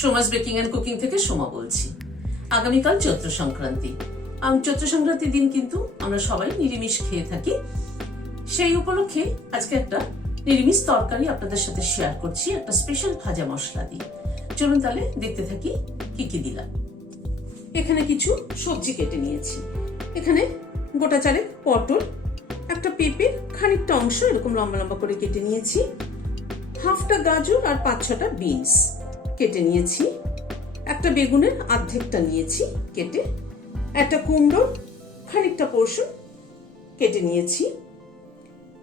Soma's baking and cooking থেকে সোমা বলছি। আগামীকাল চৈত্র সংক্রান্তি। চৈত্র সংক্রান্তির দিন কিন্তু আমরা সবাই নিরামিষ খেয়ে থাকি। সেই উপলক্ষে আজকে একটা নিরামিষ তরকারি আপনাদের সাথে শেয়ার করছি, একটা স্পেশাল ভাজা মশলা দিয়ে। চলুন তাহলে দেখতে থাকি কি কি দিলাম। এখানে কিছু সবজি কেটে নিয়েছি। এখানে গোটা চারেক পটল, একটা পেঁপের খানিকটা অংশ এরকম লম্বা লম্বা করে কেটে নিয়েছি, হাফটা গাজর আর 5-6টা বিনস কেটে নিয়েছি, একটা বেগুনের অর্ধেকটা নিয়েছি কেটে, একটা কুমড়োর খানিকটা পোর্শন কেটে নিয়েছি,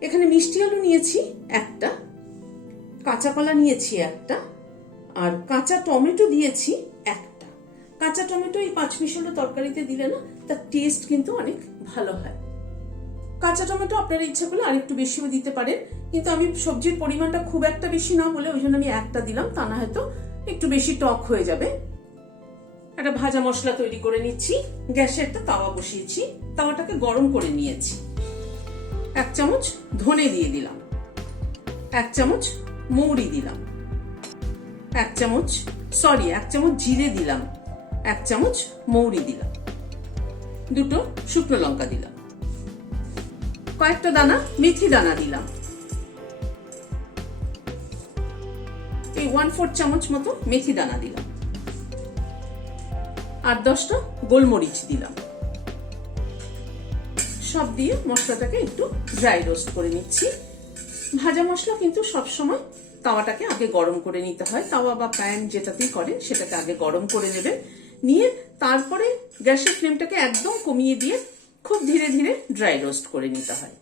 এখানে মিষ্টি আলু নিয়েছি একটা, কাঁচা কলা নিয়েছি একটা, আর কাঁচা টমেটো দিয়েছি একটা। কাঁচা টমেটো এই পাঁচমিশালো তরকারিতে দিলে না তার টেস্ট কিন্তু অনেক ভালো হয়। কাঁচা টমেটো আপনারা ইচ্ছা করলে আরেকটু বেশিও দিতে পারেন, কিন্তু আমি সবজির পরিমাণটা খুব একটা বেশি না বলে ওই জন্য আমি একটা দিলাম, তা না হয়তো একটু বেশি টক হয়ে যাবে। একটা ভাজা মশলা তৈরি করে নিচ্ছি। গ্যাসে একটা তাওয়া বসিয়েছি, তাওয়াটাকে গরম করে নিয়েছি। 1 চামচ ধনে দিয়ে দিলাম, 1 চামচ মৌরি দিলাম, 1 চামচ জিরে দিলাম, 1 চামচ মৌরি দিলাম, 2টো শুকনো লঙ্কা দিলাম, কয়েকটা দানা মেথি দানা দিলাম, এই 1/4 চামচ মতো মেথি দানা দিলাম, আর 10টা গোলমরিচ দিলাম। সব দিয়ে মশলাটাকে একটু ড্রাই রোস্ট করে নিচ্ছি। ভাজা মশলা কিন্তু সবসময় তাওয়াটাকে আগে গরম করে নিতে হয়। তাওয়া বা প্যান যেটাতেই করেন সেটাকে আগে গরম করে নেবেন, নিয়ে তারপরে গ্যাসের ফ্লেমটাকে একদম কমিয়ে দিয়ে খুব ধীরে ধীরে ড্রাই রোস্ট করে নিতে হয়,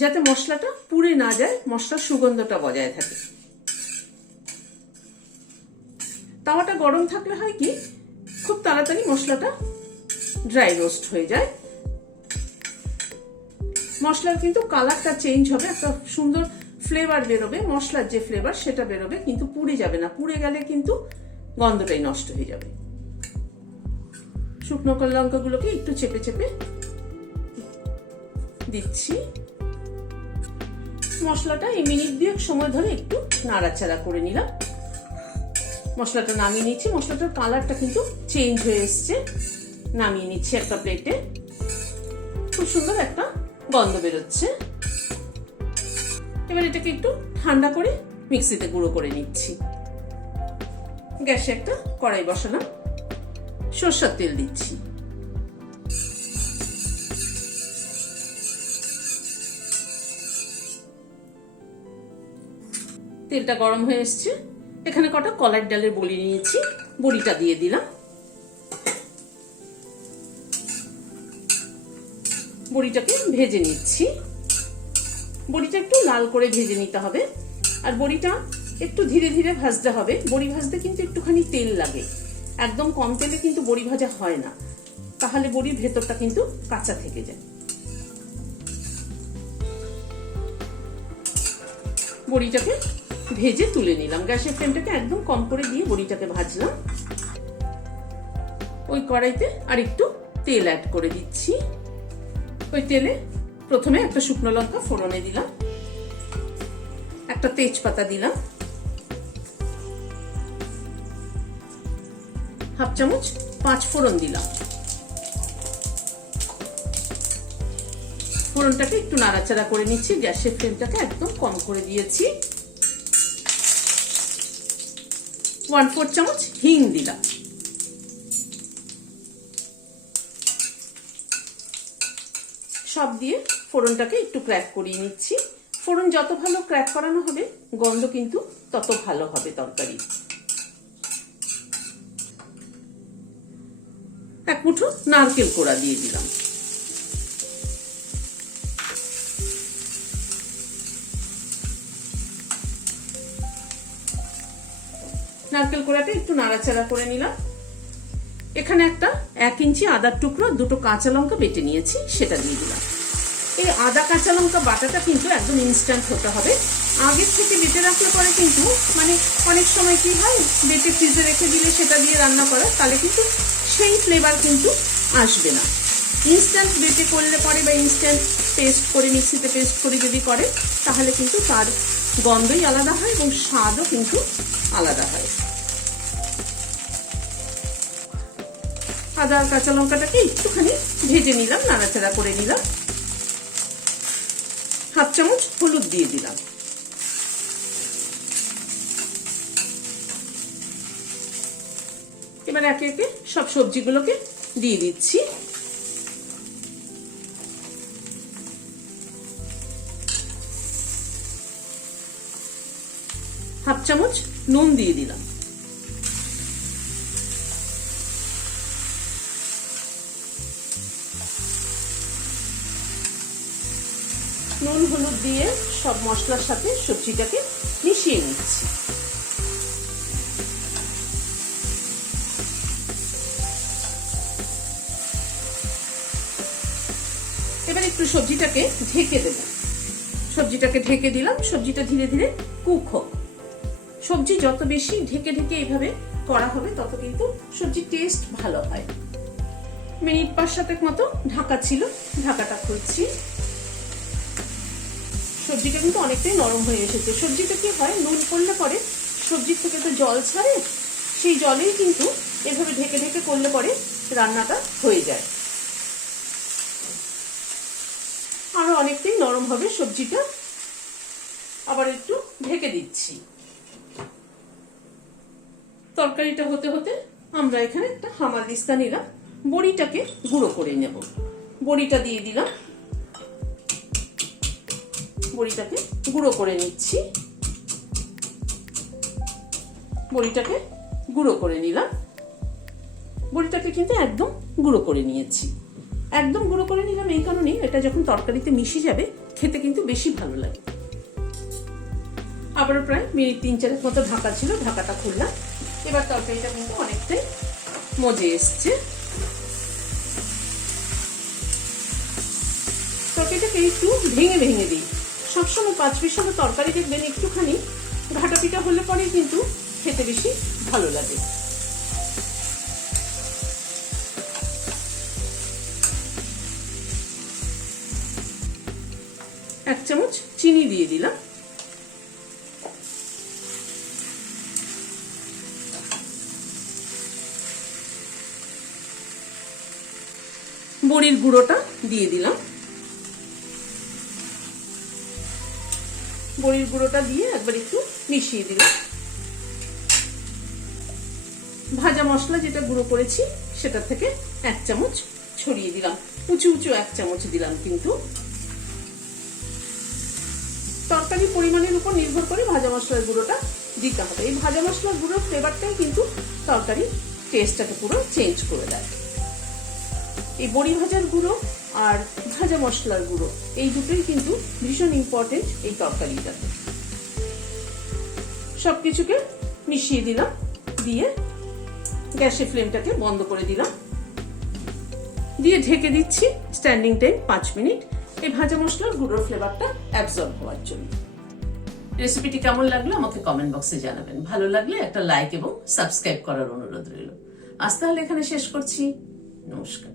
যাতে মশলাটা পুড়ে না যায়, মশলার সুগন্ধটা বজায় থাকে। তাওয়াটা গরম থাকলে হয় কি, খুব তাড়াতাড়ি মশলাটা ড্রাই রোস্ট হয়ে যায়। মশলার কিন্তু কালারটা চেঞ্জ হবে, একটা সুন্দর ফ্লেভার বেরোবে, মশলার যে ফ্লেভার সেটা বেরোবে, কিন্তু পুড়ে যাবে না। পুড়ে গেলে কিন্তু গন্ধটাই নষ্ট হয়ে যাবে। শুকনো লঙ্কাগুলোকে একটু চেপে চেপে দিচ্ছি। মশলাটা এই মিনিট 2 সময় ধরে একটু নাড়াচাড়া করে নিলাম। মশলাটা নামিয়ে নিচ্ছি। মশলাটার কালারটা কিন্তু চেঞ্জ হয়ে এসছে। নামিয়ে নিচ্ছি একটা প্লেটে। খুব সুন্দর একটা গন্ধ বেরোচ্ছে। এবার এটাকে একটু ঠান্ডা করে মিক্সিতে গুঁড়ো করে নিচ্ছি। গ্যাসে একটা কড়াই বসালাম, সরষের তেল দিচ্ছি। তেলটা গরম হয়ে এসছে। এখানে কটা কলার ডালের বড়ি নিয়েছি, বড়িটা দিয়ে দিলাম। বড়িটাকে ভেজে নিচ্ছি। বড়িটা একটু লাল করে ভেজে নিতে হবে, আর বড়িটা একটু ধীরে ধীরে ভাজতে হবে। বড়ি ভাজতে কিন্তু একটুখানি তেল লাগে, একদম কম তেলে কিন্তু বড়ি ভাজা হয় না, তাহলে বড়ির ভেতরটা কিন্তু কাঁচা থেকে যায়। বড়িটাকে ভেজে তুলে নিলাম। গ্যাসের ফ্লেমটাকে একদম কম করে দিয়ে বড়িটাকে ভাজলাম। ওই কড়াইতে আর একটু তেল অ্যাড করে দিচ্ছি। ওই তেলে প্রথমে একটা শুকনো লঙ্কা ফোড়নে দিলাম, একটা তেজপাতা দিলাম, 1/2 চামচ 5 ফোড়ন দিলাম। ফোড়নটাকে একটু নাড়াচাড়া করে নিচ্ছি। গ্যাসের ফ্লেমটাকে একদম কম করে দিয়েছি। 1/4 চামচ হিং দিলাম। সব দিয়ে ফোড়নটাকে একটু ক্র্যাক করিয়ে নিচ্ছি। ফোড়ন যত ভালো ক্র্যাক করানো হবে, গন্ধ কিন্তু তত ভালো হবে তরকারি। 1 মুঠো নারকেল কোড়া দিয়ে দিলাম। নারকেল কোড়াটা একটু নাড়াচাড়া করে নিলাম। এখানে একটা 1 ইঞ্চি আদার টুকরো, 2টো কাঁচা লঙ্কা বেটে নিয়েছি, সেটা দিয়ে দিলাম। এই আদা কাঁচা লঙ্কা বাটাটা কিন্তু একদম ইনস্ট্যান্ট হতে হবে। আগের থেকে বেটে রাখলে পরে কিন্তু অনেক সময় কি হয়, বেটে ফ্রিজে রেখে দিলে সেটা দিয়ে রান্না করে, তাহলে কিন্তু সেই ফ্লেভার কিন্তু আসবে না। ইনস্ট্যান্ট বেটে করলে পরে বা ইনস্ট্যান্ট পেস্ট করে মিক্সিতে পেস্ট করে যদি করে, তাহলে কিন্তু তার গন্ধই আলাদা হয় এবং স্বাদও কিন্তু আলাদা হয়। আদা আর কাঁচা লঙ্কাটাকে একটুখানি ভেজে নিলাম, নাড়াচাড়া করে নিলাম। হাফ চামচ হলুদ দিয়ে দিলাম। এবার একে একে সব সবজিগুলোকে দিয়ে দিচ্ছি। হাফ চামচ নুন দিয়ে দিলাম। নুন হলুদ দিয়ে সব মশলার সাথে সবজিটাকে মিশিয়ে নিচ্ছি। এবার একটু সবজিটাকে ঢেকে দেব। সবজিটাকে ঢেকে দিলাম। সবজিটা ধীরে ধীরে কুক হোক। সবজি যত বেশি ঢেকে ঢেকে এইভাবে করা হবে তত কিন্তু সবজির টেস্ট ভালো হয়। মিনিট 5-7 মতো ঢাকা ছিল, ঢাকাটা খুলছি। সবজিটা কিন্তু অনেকটাই নরম হয়ে এসেছে। সবজিটা কি হয়, নুন পড়লে পরে সবজির থেকে তো জল ছাড়ে, সেই জলেই কিন্তু এভাবে ঢেকে ঢেকে করলে পরে রান্নাটা হয়ে যায়। আরো অনেকটাই নরম হবে সবজিটা। আবার একটু ঢেকে দিচ্ছি। তরকারিটা হতে হতে আমরা এখানে একটা হামানদিস্তা নিলাম, বড়িটাকে গুঁড়ো করে নেব। বড়িটা দিয়ে দিলাম। বড়িটাকে গুঁড়ো করে নিচ্ছি। বড়িটাকে গুঁড়ো করে নিলাম। বড়িটাকে কিন্তু একদম গুঁড়ো করে নিয়েছি। একদম গুঁড়ো করে নিলাম এই কারণে, এটা যখন তরকারিতে মিশে যাবে খেতে কিন্তু বেশি ভালো লাগে। আবার প্রায় মিনিট 3-4 মতো ঢাকা ছিল, ঢাকাটা খুললাম। এবার তরকারিটা কিন্তু অনেকটাই মজে এসছে। তরকারিটাকে একটু ভেঙে ভেঙে দিই। সবসময় 5 পিস তরকারি দেখবেন একটুখানি ঘাটা পিটা হলে পরে কিন্তু খেতে বেশি ভালো লাগে। এক চামচ চিনি দিয়ে দিলাম। বড়ির গুঁড়োটা দিয়ে দিলাম। বড়ির গুঁড়োটা দিয়ে একবার একটু মিশিয়ে দিলাম। ভাজা মশলা যেটা গুঁড়ো করেছি সেটা থেকে 1 চামচ ছড়িয়ে দিলাম। উঁচু উঁচু 1 চামচ দিলাম। কিন্তু তরকারির পরিমাণের উপর নির্ভর করে ভাজা মশলার গুঁড়োটা দিতে হবে। এই ভাজা মশলার গুঁড়োর ফ্লেভারটাই কিন্তু তরকারির টেস্টটাকে পুরো চেঞ্জ করে দেয়। এই বড়ি ভাজার গুঁড়ো আর ভাজা মশলার গুঁড়ো এই দুটোই কিন্তু ভীষণ ইম্পর্টেন্ট এই তরকারিটাতে। সবকিছুকে মিশিয়ে দিলাম। দিয়ে গ্যাসের ফ্লেমটাকে বন্ধ করে দিলাম। দিয়ে ঢেকে দিচ্ছি স্ট্যান্ডিং টাইম 5 মিনিট, এই ভাজা মশলার গুঁড়োর ফ্লেভারটা অ্যাবজর্ব হওয়ার জন্য। রেসিপিটি কেমন লাগলো আমাকে কমেন্ট বক্সে জানাবেন। ভালো লাগলে একটা লাইক এবং সাবস্ক্রাইব করার অনুরোধ রইল। আজ তাহলে এখানে শেষ করছি। নমস্কার।